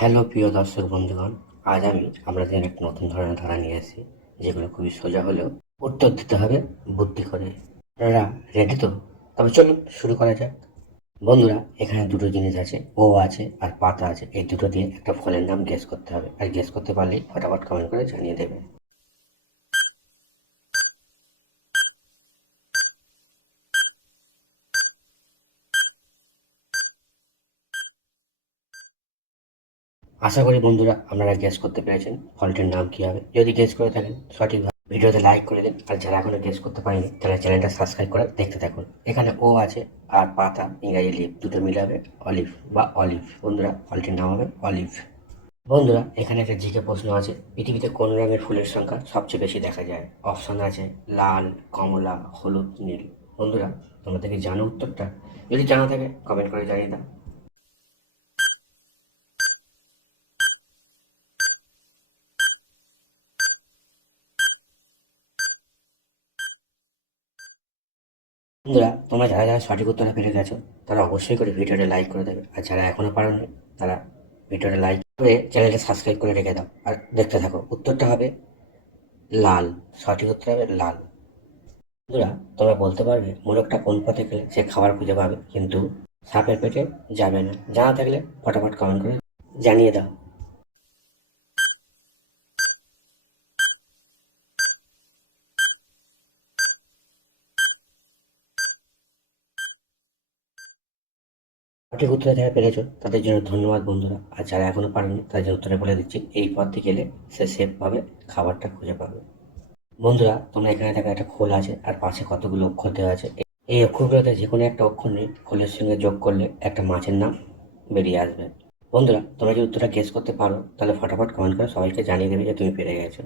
Hello প্রিয় দর্শক বন্ধুগণ, আজ আমি আপনাদের একটা নতুন ধরনের ধারা নিয়ে এসেছি, যেগুলো খুবই সোজা হলেও উত্তর দিতে হবে বুদ্ধি করে। আপনারা রেডি তো? তবে চলুন শুরু করা যাক। বন্ধুরা, এখানে দুটো জিনিস আছে, ও আছে আর পাতা আছে। এই দুটো দিয়ে একটা ফলের নাম গেস করতে হবে, আর গেস করতে পারলেই ফটাফট কমেন্ট করে জানিয়ে দেবে। আশা করি বন্ধুরা আপনারা গেস করতে পেরেছেন ফলটির নাম কি হবে। যদি গেস করে থাকেন সঠিকভাবে ভিডিওতে লাইক করে দিন, আর যারা এখনো গেস করতে পারেনি তারা চ্যানেলটা সাবস্ক্রাইব করে দেখতে থাকুন। এখানে ও আছে আর পাতা, ইংরাজি লিভ, দুটো মিলে হবে অলিভ বা অলিভ। বন্ধুরা, ফলটির নাম হবে অলিভ। বন্ধুরা, এখানে একটা জিকে প্রশ্ন আছে, পৃথিবীতে কোন রঙের ফুলের সংখ্যা সবচেয়ে বেশি দেখা যায়? অপশন আছে লাল, কমলা, হলুদ, নীল। বন্ধুরা, তোমরা থেকে জানো উত্তরটা? যদি জানা থাকে কমেন্ট করে জানিয়ে দাও। বন্ধুরা, তোমরা যারা যারা সঠিক উত্তরটা পেরে গেছো তারা অবশ্যই করে ভিডিওটা লাইক করে দেবে, আর যারা এখনো পারোনি তারা ভিডিওটা লাইক করে চ্যানেলটা সাবস্ক্রাইব করে রেখে দাও আর দেখতে থাকো। উত্তরটা হবে লাল। সঠিক উত্তর হবে লাল। বন্ধুরা, তোমরা বলতে পারবে মোরগটা কোন পথে গেলে সে খাবার খুঁজে পাবে কিন্তু সাপের পেটে যাবে না? জানা থাকলে ফটাফট কমেন্ট করে জানিয়ে দাও। সঠিক উত্তর যারা পেরেছো তাদের জন্য ধন্যবাদ বন্ধুরা, আর যারা এখনো পারেনি তাদের জন্য উত্তরে বলে দিচ্ছি, এই পথে গেলে সে সেফ ভাবে খাবারটা খুঁজে পাবে। বন্ধুরা, তোমরা এখানে দেখা একটা খোল আছে আর পাশে কতগুলো অক্ষর দেওয়া আছে। এই অক্ষরগুলোতে যে কোনো একটা অক্ষর নিয়ে খোলের সঙ্গে যোগ করলে একটা মাছের নাম বেরিয়ে আসবে। বন্ধুরা, তোমরা যদি উত্তরটা গেস করতে পারো তাহলে ফটাফট কমেন্ট করে সবাইকে জানিয়ে দেবে যে তুমি পেরে গেছো।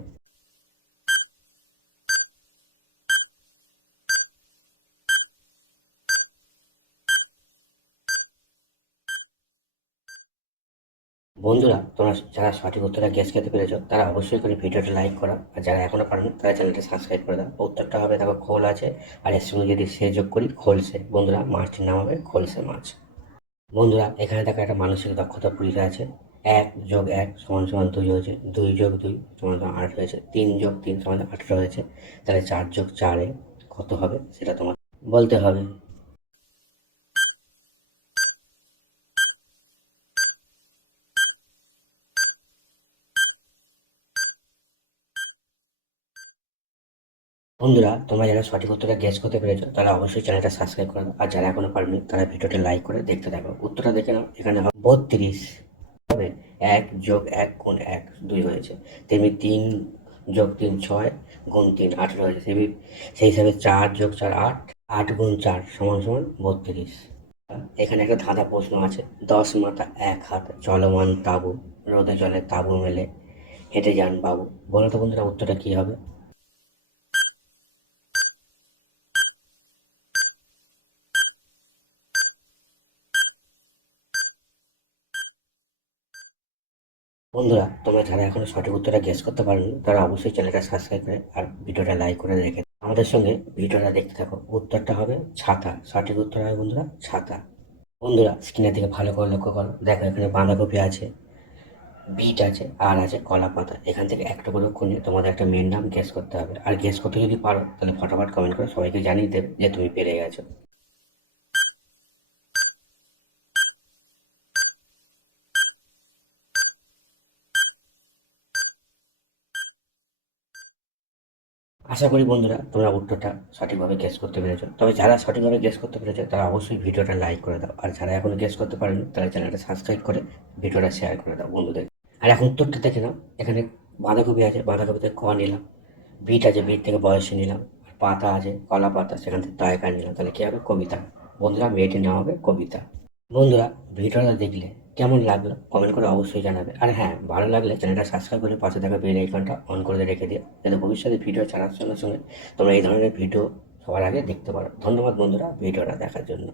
বন্ধুরা, তোমরা যারা সঠিক উত্তরটা গেস করতে পেরেছো তারা অবশ্যই করে ভিডিওটা লাইক করো, আর যারা এখনো পারেনি তারা চ্যানেলটা সাবস্ক্রাইব করে দাও। উত্তরটা হবে, দেখো খোল আছে আর এর সঙ্গে যদি সে যোগ করি খোলসে। বন্ধুরা, মাছটির নাম হবে খোলসে মাছ। বন্ধুরা, এখানে দেখো একটা মানসিক দক্ষতা পরীক্ষা আছে। 1+1=2 হয়েছে, 2+2 সমান সমান 8 হয়েছে, 3+3 সমান 18 হয়েছে। তাহলে 4+4-এ কত হবে সেটা তোমার বলতে হবে। বন্ধুরা, তোমরা যারা সঠিক উত্তরটা গেস করতে পেরেছো তারা অবশ্যই চ্যানেলটা সাবস্ক্রাইব করো, আর যারা এখনো পারেনি তারা ভিডিওটা লাইক করে দেখতে থাকো। উত্তরটা দেখে নাও, এখানে হবে 32 হবে। 1+1=2 হয়েছে, তেমনি 3+3=6, গুণ 3 18 হয়েছে, সেই হিসাবে 4+4 8, 8×4 সমান সমান 32। এখানে একটা ধাঁধা প্রশ্ন আছে, 10 মাথা 1 হাত, চলমান তাবু, রোদে জলে তাবু মেলে, হেঁটে যান বাবু। বলো তো বন্ধুরা, উত্তরটা কি হবে? বন্ধুরা, তোমরা যারা এখনো সঠিক উত্তরটা গেস করতে পারোনি তারা অবশ্যই চ্যানেলটা সাবস্ক্রাইব করে আর ভিডিওটা লাইক করে রেখে আমাদের সঙ্গে ভিডিওটা দেখতে থাকো। উত্তরটা হবে ছাতা। সঠিক উত্তর হবে বন্ধুরা ছাতা। বন্ধুরা, স্ক্রিনের দিকে ভালো করে লক্ষ্য করো, দেখো এখানে বাঁধাকপি আছে, বিট আছে আর আছে কলা পাতা। এখান থেকে একটা করে অক্ষর নিয়ে তোমাদের একটা মেয়ের নাম গেস করতে হবে, আর গেস করতে যদি পারো তাহলে ফটাফট কমেন্ট করে সবাইকে জানিয়ে দেবে যে তুমি পেরে গেছো। আশা করি বন্ধুরা তোমরা উত্তরটা সঠিকভাবে গেস করতে পেরেছো। তবে যারা সঠিকভাবে গেস করতে পেরেছো তারা অবশ্যই ভিডিওটা লাইক করে দাও, আর যারা এখনো গেস করতে পারেনি তারা চ্যানেলটা সাবস্ক্রাইব করে ভিডিওটা শেয়ার করে দাও বন্ধুদের। আর এখন উত্তরটা দেখে নাও, এখানে বাঁধাকপি আছে, বাঁধাকপিতে ক নিলাম, বিট আছে, বিট থেকে বয়সী নিলাম, আর পাতা আছে কলা পাতা, সেখান থেকে তয়কার নিলাম, তাহলে কী হবে? কবিতা। বন্ধুরা, মেয়েটির নাম হবে কবিতা। বন্ধুরা, ভিডিওটা দেখলে কেমন লাগলো কমেন্ট করে অবশ্যই জানাবে, আর হ্যাঁ, ভালো লাগলে চ্যানেলটা সাবস্ক্রাইব করে পাশে থাকা বেল আইকনটা অন করে রেখে দিও, যাতে ভবিষ্যতে ভিডিও ছাড়ার সঙ্গে সঙ্গে তোমরা এই ধরনের ভিডিও সবার আগে দেখতে পারো। ধন্যবাদ বন্ধুরা ভিডিওটা দেখার জন্য।